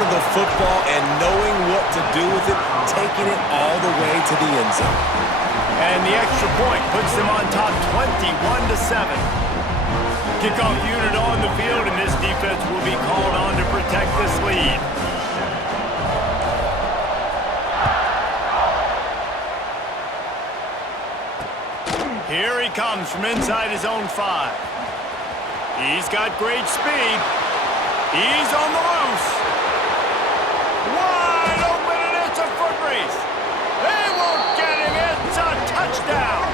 of the football and knowing what to do with it, taking it all the way to the end zone. And the extra point puts them on top 21-7. Kickoff unit on the field, and this defense will be called on to protect this lead. Here he comes from inside his own 5. He's got great speed. He's on the loose. Wide open, and it's a foot race. They won't get him. It's a touchdown.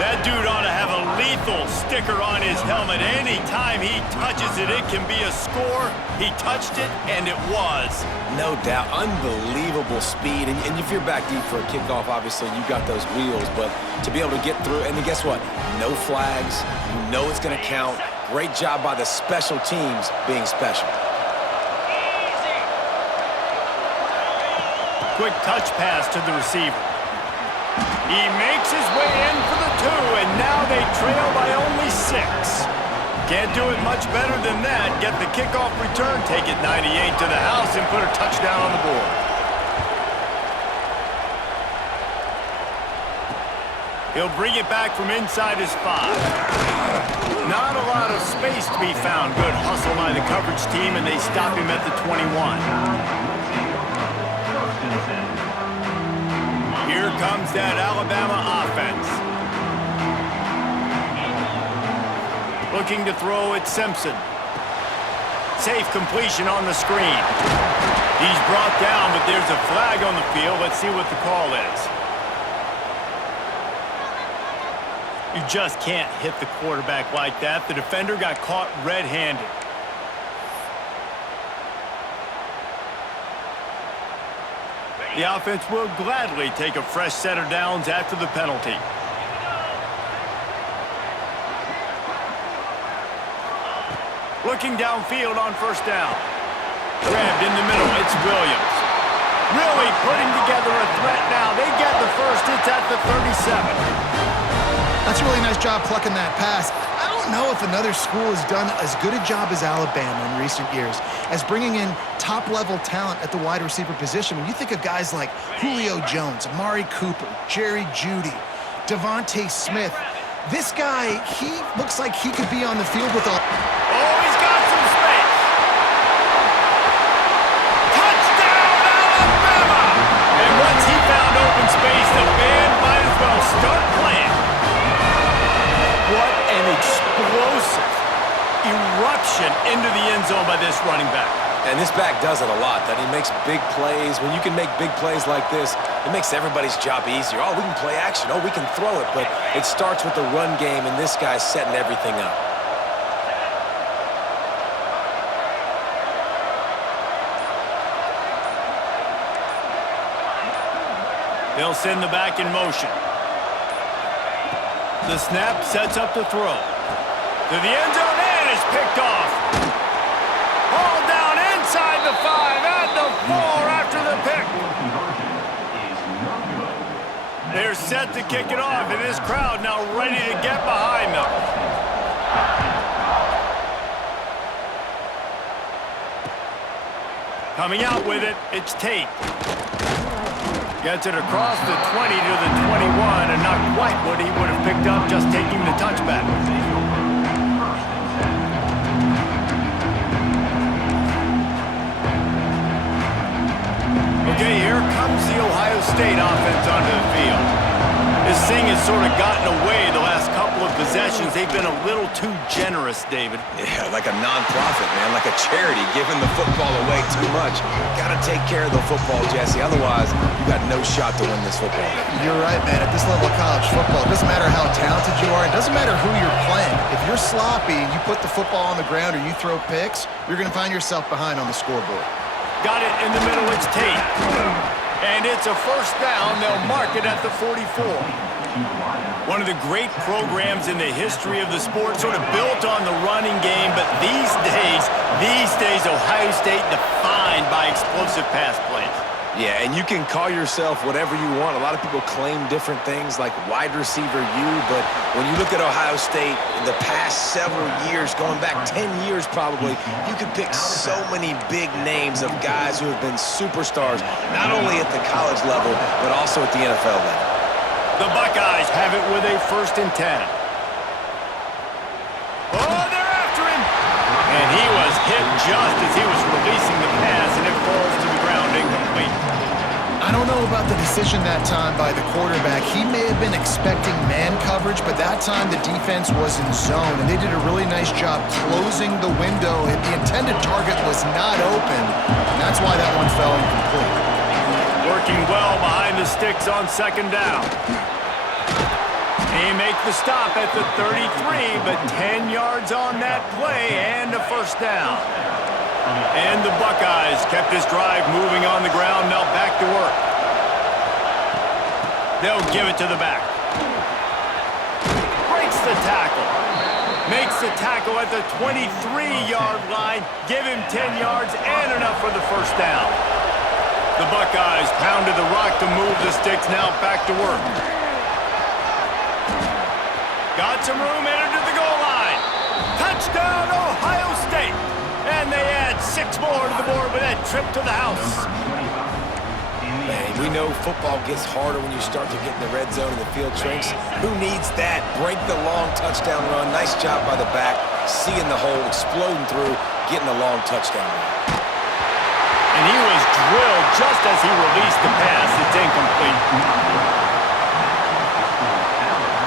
That dude ought to have a lethal sticker on his helmet. Anytime he touches it, it can be a score. He touched it, and it was. No doubt. Unbelievable speed. And if you're back deep for a kickoff, obviously you got those wheels. But to be able to get through, and then guess what? No flags. You know it's going to count. Great job by the special teams being special. Quick touch pass to the receiver. He makes his way in for the 2, and now they trail by only 6. Can't do it much better than that. Get the kickoff return, take it 98 to the house, and put a touchdown on the board. He'll bring it back from inside his 5. Not a lot of space to be found. Good hustle by the coverage team, and they stop him at the 21. Here comes that Alabama offense. Looking to throw at Simpson. Safe completion on the screen. He's brought down, but there's a flag on the field. Let's see what the call is. You just can't hit the quarterback like that. The defender got caught red-handed. The offense will gladly take a fresh set of downs after the penalty. Looking downfield on first down. Grabbed in the middle. It's Williams. Really putting together a threat now. They get the first. It's at the 37. That's a really nice job plucking that pass. I don't know if another school has done as good a job as Alabama in recent years as bringing in top-level talent at the wide receiver position. When you think of guys like Julio Jones, Amari Cooper, Jerry Jeudy, Devontae Smith, this guy, he looks like he could be on the field with all... Oh, he's got some space. Touchdown, Alabama! And once he found open space, the band might as well start playing. What an explosive eruption into the end zone by this running back. And this back does it a lot, that he makes big plays. When you can make big plays like this, it makes everybody's job easier. Oh, we can play action. Oh, we can throw it. But it starts with the run game, and this guy's setting everything up. They'll send the back in motion. The snap sets up the throw. To the end zone, and it's picked off. Ball down inside the 5, at the 4 after the pick. They're set to kick it off, and this crowd now ready to get behind them. Coming out with it, it's Tate. Gets it across the 20 to the 21, and not quite what he would have picked up just taking the touchback. Okay, here comes the Ohio State offense onto the field. This thing has sort of gotten away the last couple of possessions. They've been a little too generous, David. Yeah, like a non-profit, man, like a charity, giving the football away too much. Got to take care of the football, Jesse. Otherwise, you got no shot to win this football game. You're right, man. At this level of college football, it doesn't matter how talented you are. It doesn't matter who you're playing. If you're sloppy and you put the football on the ground or you throw picks, you're going to find yourself behind on the scoreboard. Got it in the middle, it's Tate. And it's a first down. They'll mark it at the 44. One of the great programs in the history of the sport, sort of built on the running game, but these days, Ohio State defined by explosive pass plays. Yeah, and you can call yourself whatever you want. A lot of people claim different things like wide receiver U, but when you look at Ohio State, in the past several years, going back 10 years probably, you could pick so many big names of guys who have been superstars, not only at the college level, but also at the NFL level. The Buckeyes have it with a 1st and 10. Oh, they're after him! And he was hit just as he was releasing the pass, and it falls to the ground incomplete. I don't know about the decision that time by the quarterback. He may have been expecting man coverage, but that time the defense was in zone, and they did a really nice job closing the window. The intended target was not open, and that's why that one fell incomplete. Working well behind the sticks on 2nd down. They make the stop at the 33, but 10 yards on that play and a 1st down. And the Buckeyes kept this drive moving on the ground, now back to work. They'll give it to the back. Breaks the tackle. Makes the tackle at the 23-yard line. Give him 10 yards and enough for the 1st down. The Buckeyes pounded the rock to move the sticks, now back to work. Got some room, entered to the goal line. Touchdown, Ohio State. And they add 6 more to the board with that trip to the house. Man, we know football gets harder when you start to get in the red zone and the field shrinks. Who needs that? Break the long touchdown run. Nice job by the back. Seeing the hole, exploding through, getting a long touchdown run. And he was drilled just as he released the pass. It's incomplete.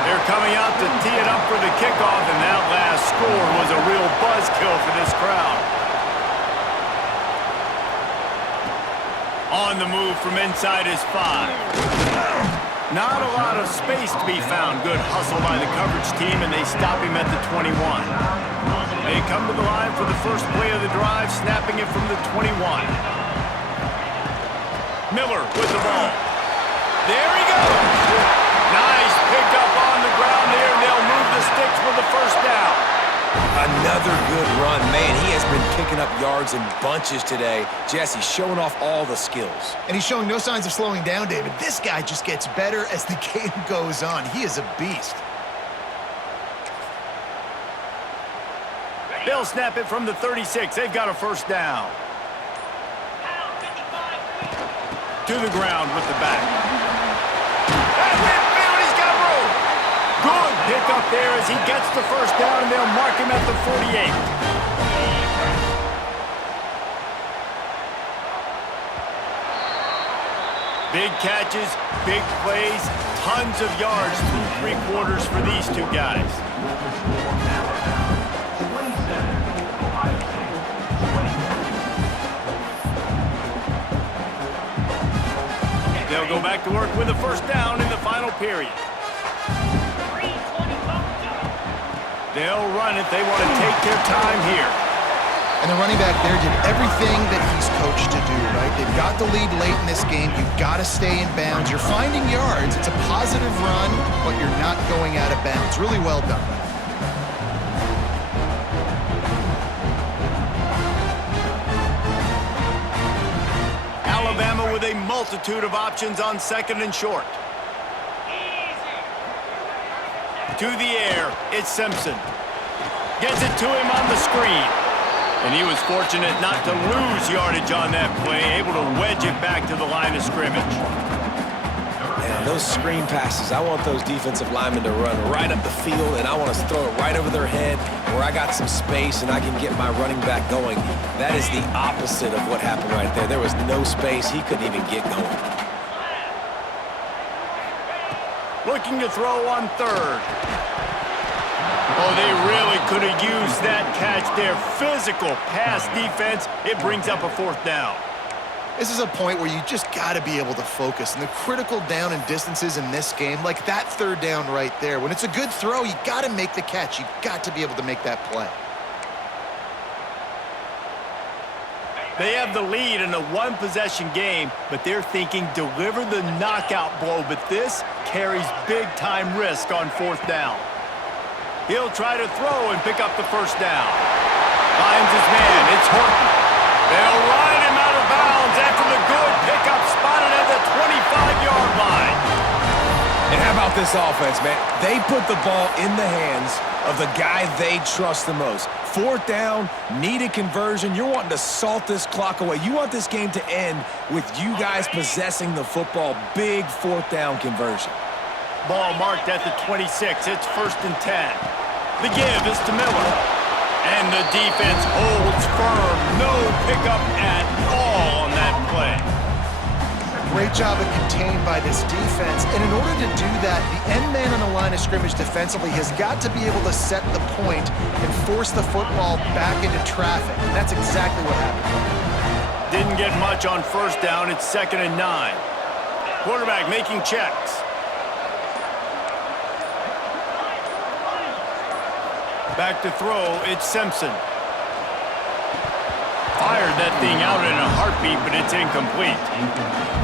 They're coming out to tee it up for the kickoff, and that last score was a real buzzkill for this crowd. On the move from inside his 5. Not a lot of space to be found. Good hustle by the coverage team, and they stop him at the 21. They come to the line for the first play of the drive, snapping it from the 21. Miller with the ball. There he goes. Nice pickup on the ground there, and they'll move the sticks for the 1st down. Another good run. Man, he has been picking up yards in bunches today. Jesse showing off all the skills. And he's showing no signs of slowing down, David. This guy just gets better as the game goes on. He is a beast. They'll snap it from the 36. They've got a 1st down. To the ground with the back. At midfield, he's got room. Good pick up there as he gets the 1st down, and they'll mark him at the 48. Big catches, big plays, tons of yards through 3 quarters for these 2 guys. They'll go back to work with a 1st down in the final period. They'll run it. They want to take their time here. And the running back there did everything that he's coached to do, right? They've got the lead late in this game. You've got to stay in bounds. You're finding yards. It's a positive run, but you're not going out of bounds. Really well done. Alabama with a multitude of options on 2nd and short. To the air, it's Simpson. Gets it to him on the screen. And he was fortunate not to lose yardage on that play, able to wedge it back to the line of scrimmage. Man, those screen passes, I want those defensive linemen to run right up the field, and I want to throw it right over their head where I got some space and I can get my running back going. That is the opposite of what happened right there. There was no space. He couldn't even get going. Looking to throw on 3rd. Oh, they really could have used that catch there. Physical pass defense. It brings up a 4th down. This is a point where you just got to be able to focus. And the critical down and distances in this game, like that 3rd down right there, when it's a good throw, you got to make the catch. You've got to be able to make that play. They have the lead in a 1-possession game, but they're thinking deliver the knockout blow. But this carries big-time risk on 4th down. He'll try to throw and pick up the 1st down. Finds his man. It's Horton. They'll ride him out of bounds after the good pickup about this offense, man? They put the ball in the hands of the guy they trust the most. Fourth down, needed conversion. You're wanting to salt this clock away. You want this game to end with you guys possessing the football. Big fourth down conversion. Ball marked at the 26. It's 1st and 10. The give is to Miller. And the defense holds firm. No pickup at all on that play. Great job of contained by this defense. And in order to do that, the end man on the line of scrimmage defensively has got to be able to set the point and force the football back into traffic. And that's exactly what happened. Didn't get much on 1st down. It's 2nd and 9. Quarterback making checks. Back to throw, it's Simpson. Fired that thing out in a heartbeat, but it's incomplete.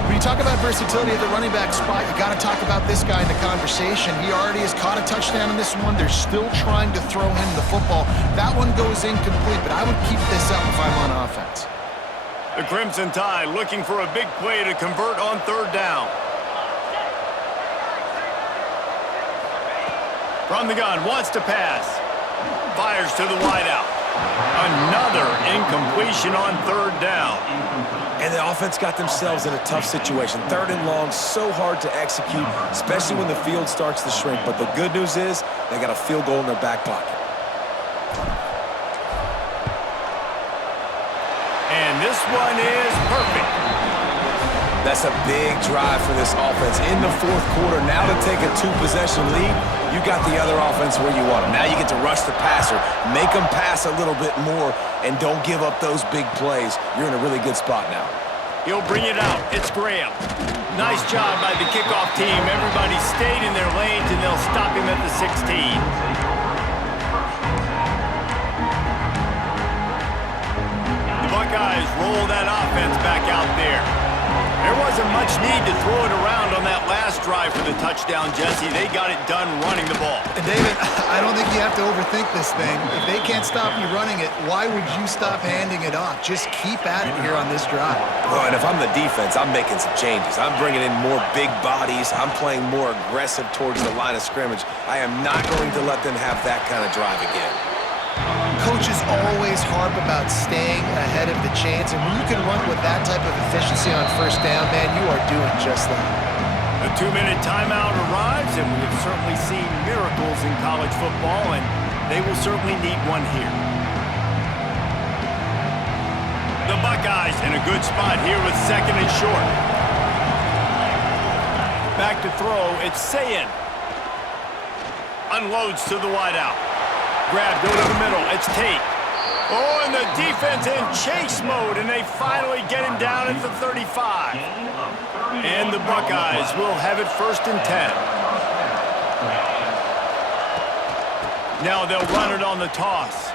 When you talk about versatility at the running back spot, you got to talk about this guy in the conversation. He already has caught a touchdown in this one. They're still trying to throw him the football. That one goes incomplete, but I would keep this up if I'm on offense. The Crimson Tide looking for a big play to convert on 3rd down. From the gun, wants to pass. Fires to the wideout. Another incompletion on 3rd down. And the offense got themselves in a tough situation. 3rd and long, so hard to execute, especially when the field starts to shrink. But the good news is they got a field goal in their back pocket. And this one is perfect. That's a big drive for this offense in the 4th quarter. Now to take a 2-possession lead, you got the other offense where you want them. Now you get to rush the passer, make them pass a little bit more, and don't give up those big plays. You're in a really good spot now. He'll bring it out. It's Graham. Nice job by the kickoff team. Everybody stayed in their lanes, and they'll stop him at the 16. The Buckeyes roll that offense back out there. There wasn't much need to throw it around on that last drive for the touchdown, Jesse. They got it done running the ball. And David, I don't think you have to overthink this thing. If they can't stop you running it, why would you stop handing it off? Just keep at it here on this drive. Well, and if I'm the defense, I'm making some changes. I'm bringing in more big bodies. I'm playing more aggressive towards the line of scrimmage. I am not going to let them have that kind of drive again. Coaches always harp about staying ahead of the chains, and when you can run with that type of efficiency on 1st down, man, you are doing just that. A 2-minute timeout arrives, and we have certainly seen miracles in college football, and they will certainly need one here. The Buckeyes in a good spot here with 2nd and short. Back to throw, it's Sayin. Unloads to the wideout. Grab, go to the middle, it's Tate. Oh, and the defense in chase mode, and they finally get him down at the 35. And the Buckeyes will have it 1st and 10. Now they'll run it on the toss.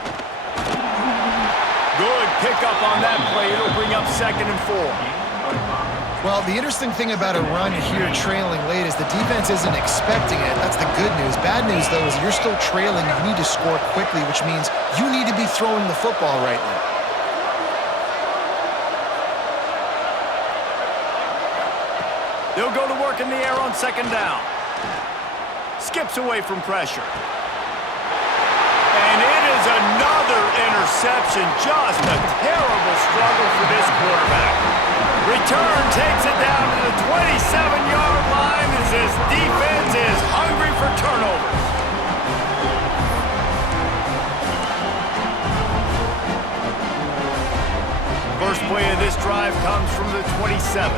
Good pickup on that play. It'll bring up 2nd and 4. Well, the interesting thing about a run here trailing late is the defense isn't expecting it. That's the good news. Bad news, though, is you're still trailing. You need to score quickly, which means you need to be throwing the football right now. They'll go to work in the air on 2nd down. Skips away from pressure. And it is another interception. Just a terrible struggle for this quarterback. Return takes it down to the 27-yard line as this defense is hungry for turnovers. First play of this drive comes from the 27.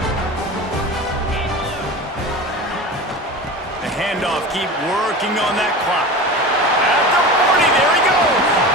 The handoff, keep working on that clock. At the 40, there he goes.